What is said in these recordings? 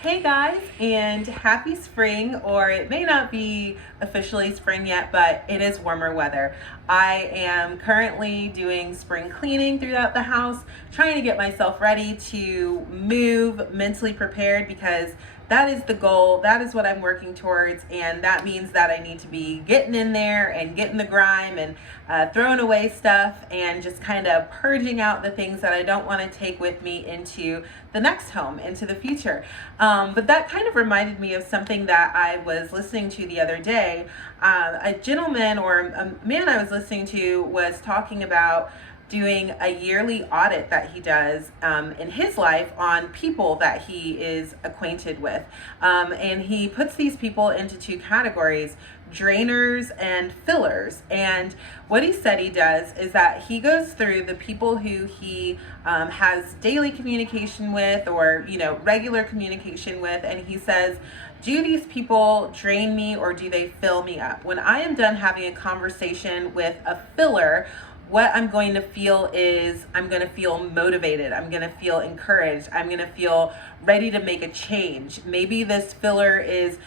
Hey guys, and happy spring, or it may not be officially spring yet, but it is warmer weather. I am currently doing spring cleaning throughout the house, trying to get myself ready to move, mentally prepared, because that is the goal. That is what I'm working towards, and that means that I need to be getting in there and getting the grime and throwing away stuff and just kind of purging out the things that I don't want to take with me into the next home, into the future. But that kind of reminded me of something that I was listening to the other day. A gentleman or a man I was listening to was talking about doing a yearly audit that he does in his life on people that he is acquainted with. And he puts these people into two categories: drainers and fillers. And what he said he does is that he goes through the people who he has daily communication with, or regular communication with, and he says, do these people drain me or do they fill me up? When I am done having a conversation with a filler, what I'm going to feel is I'm going to feel motivated. I'm going to feel encouraged. I'm going to feel ready to make a change. Maybe this filler is,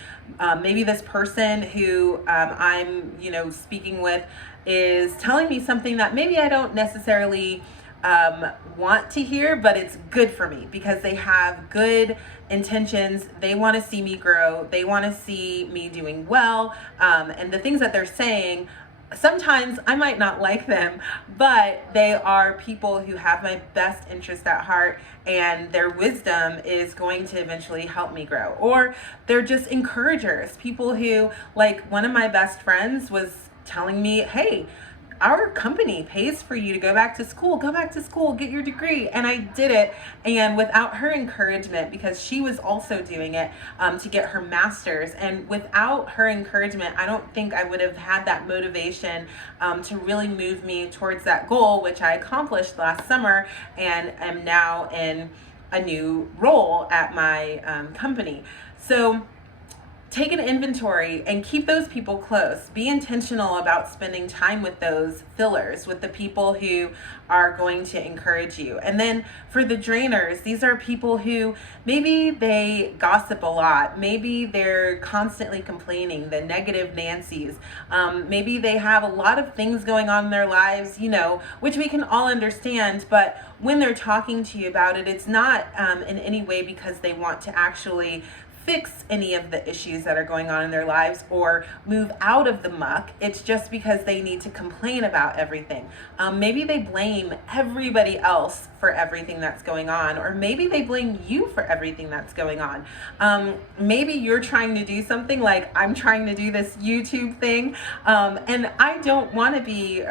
maybe this person who I'm, speaking with is telling me something that maybe I don't necessarily want to hear, but it's good for me because they have good intentions. They want to see me grow. They want to see me doing well. And the things that they're saying, sometimes I might not like them, but they are people who have my best interest at heart, and their wisdom is going to eventually help me grow. Or they're just encouragers, people who, like one of my best friends was telling me, hey, our company pays for you to go back to school, get your degree. And I did it. And without her encouragement, because she was also doing it to get her master's, and without her encouragement, I don't think I would have had that motivation to really move me towards that goal, which I accomplished last summer and am now in a new role at my company. So take an inventory and keep those people close. Be intentional about spending time with those fillers, with the people who are going to encourage you. And then for the drainers, these are people who maybe they gossip a lot. Maybe they're constantly complaining, the negative Nancy's. Maybe they have a lot of things going on in their lives, which we can all understand, but when they're talking to you about it, it's not in any way because they want to actually fix any of the issues that are going on in their lives or move out of the muck. It's just because they need to complain about everything. Maybe they blame everybody else for everything that's going on, or maybe they blame you for everything that's going on. Maybe you're trying to do something like I'm trying to do this YouTube thing, and I don't want to be,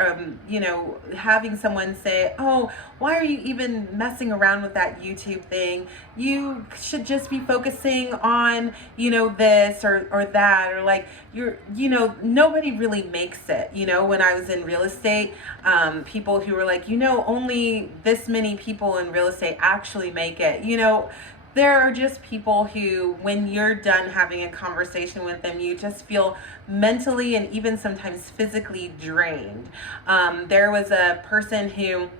having someone say, oh, why are you even messing around with that YouTube thing? You should just be focusing on, this or that, or like nobody really makes it. When I was in real estate, people who were like, only this many people in real estate actually make it. There are just people who, when you're done having a conversation with them, you just feel mentally and even sometimes physically drained. There was a person who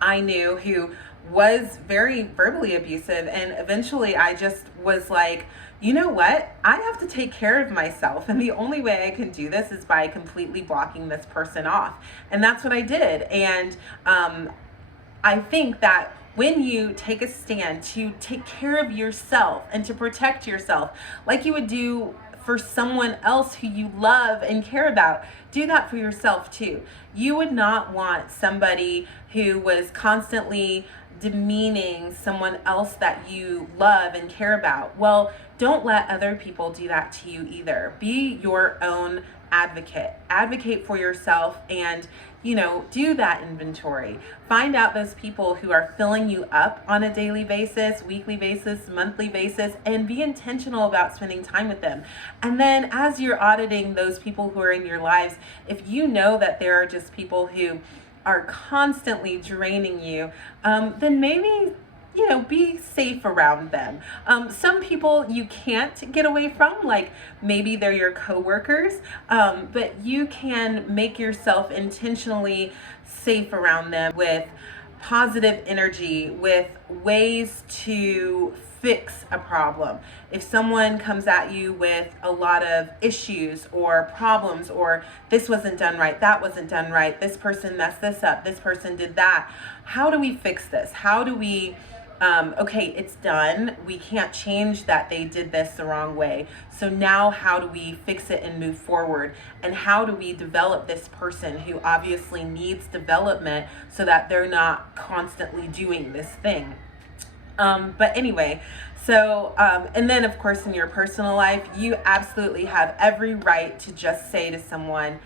I knew who was very verbally abusive, and eventually I just was like, you know what? I have to take care of myself, and the only way I can do this is by completely blocking this person off. And that's what I did. And I think that when you take a stand to take care of yourself and to protect yourself, like you would do for someone else who you love and care about, do that for yourself too. You would not want somebody who was constantly demeaning someone else that you love and care about. Well, don't let other people do that to you either. Be your own advocate. Advocate for yourself, and do that inventory. Find out those people who are filling you up on a daily basis, weekly basis, monthly basis, and be intentional about spending time with them. And then as you're auditing those people who are in your lives, if you know that there are just people who are constantly draining you, then maybe be safe around them. Some people you can't get away from, like maybe they're your coworkers, but you can make yourself intentionally safe around them with positive energy, with ways to fix a problem. If someone comes at you with a lot of issues or problems, or this wasn't done right, that wasn't done right, this person messed this up, this person did that, how do we fix this? How do we okay, it's done. We can't change that they did this the wrong way. So now how do we fix it and move forward? And how do we develop this person who obviously needs development so that they're not constantly doing this thing? But anyway, so, and then of course in your personal life, you absolutely have every right to just say to someone,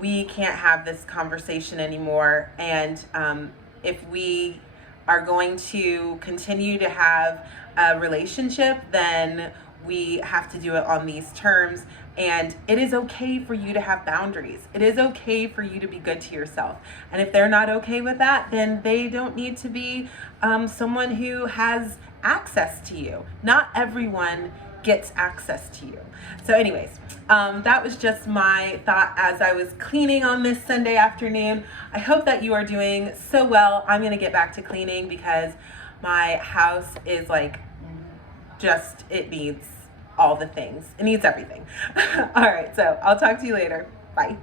we can't have this conversation anymore. And if we are going to continue to have a relationship, then we have to do it on these terms. And it is okay for you to have boundaries. It is okay for you to be good to yourself. And if they're not okay with that, then they don't need to be someone who has access to you. Not everyone gets access to you. So anyways, that was just my thought as I was cleaning on this Sunday afternoon. I hope that you are doing so well. I'm gonna get back to cleaning because my house is like just, it needs all the things. It needs everything. All right, so I'll talk to you later. Bye.